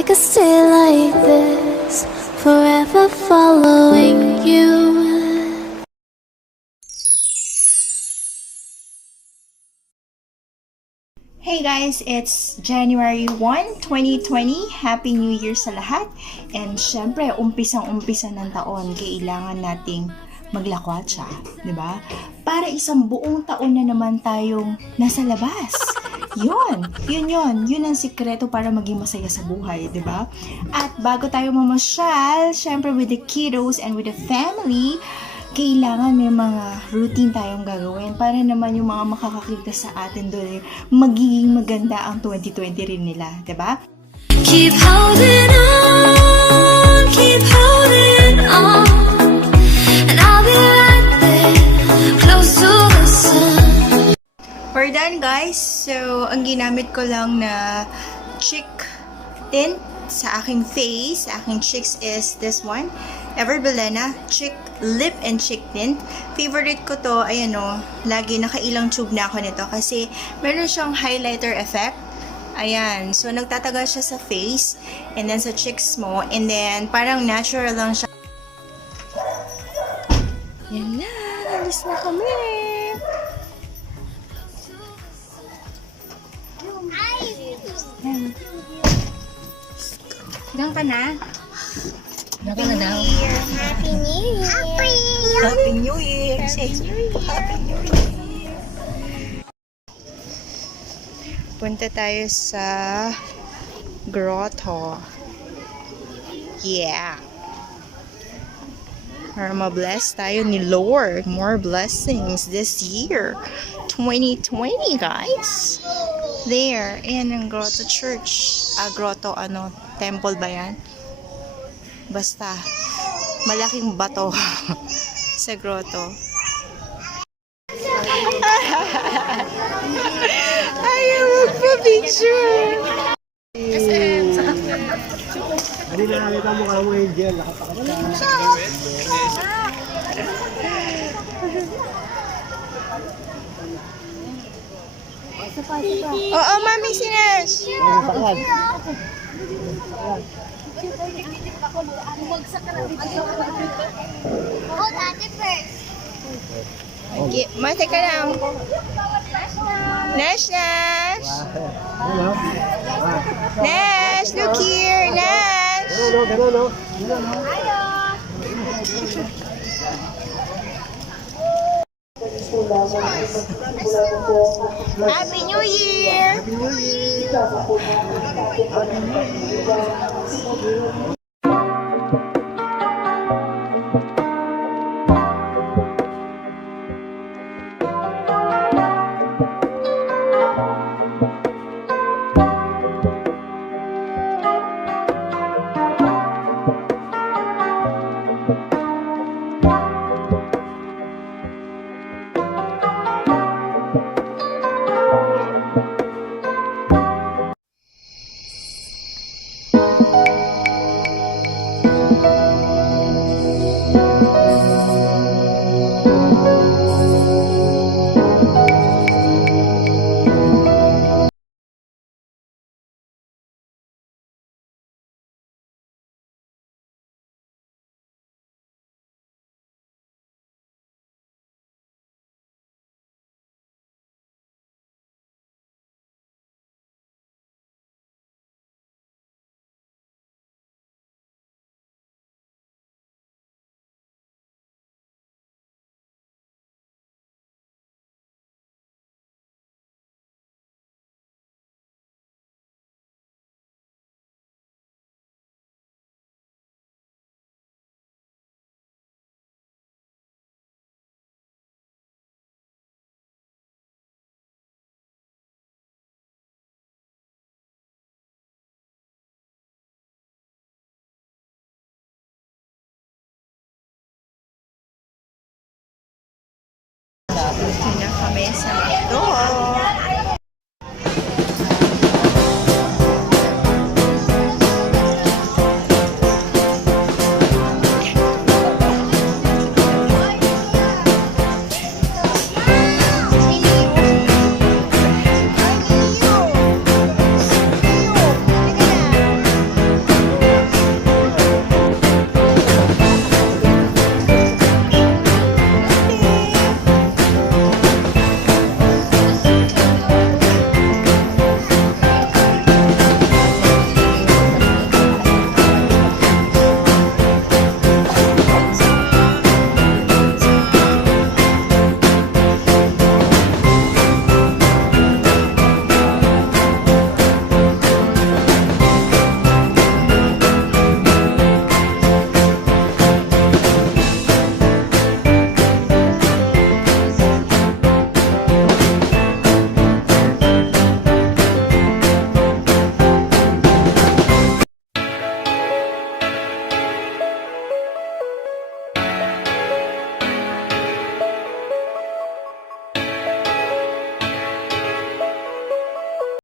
I could stay like this, forever following you. Hey guys, it's January 1, 2020. Happy New Year sa lahat. And syempre, umpisang-umpisa ng taon, kailangan nating maglakwatsa, di ba? Para isang buong taon na naman tayong nasa labas. Yun ang sikreto para maging masaya sa buhay, di ba? At bago tayo mamasyal, syempre with the kiddos and with the family, kailangan may mga routine tayong gagawin para naman yung mga makakakita sa atin doon magiging maganda ang 2020 rin nila, diba? Keep holding on, and I'll be right there, close to the sun. We're done guys, so ang ginamit ko lang na cheek tint sa aking face, sa aking cheeks is this one, Everbelena Cheek Lip and Cheek Tint. Favorite ko to, ayan o, lagi nakailang tube na ako nito kasi meron siyang highlighter effect. Ayan, so nagtatagal siya sa face and then sa cheeks mo and then parang natural lang siya. Yan na, alis na kami. Hanggang ka na? Happy New Year! Happy New Year! Happy New Year! Happy New Year! Punta tayo sa grotto. Yeah! Para ma-bless tayo ni Lord. More blessings this year. 2020, guys. There. Ayan ang grotto church. Grotto, temple ba yan? Basta, malaking bato sa grotto. Ayaw magpa-picture! Hindi na nakita mo ka mo Angel, nakapakita. Oo, Mami Sinash! Okay, mati ka lang. Nash, Nash! Nash, look here, Nash! Happy New Year! Happy New Year!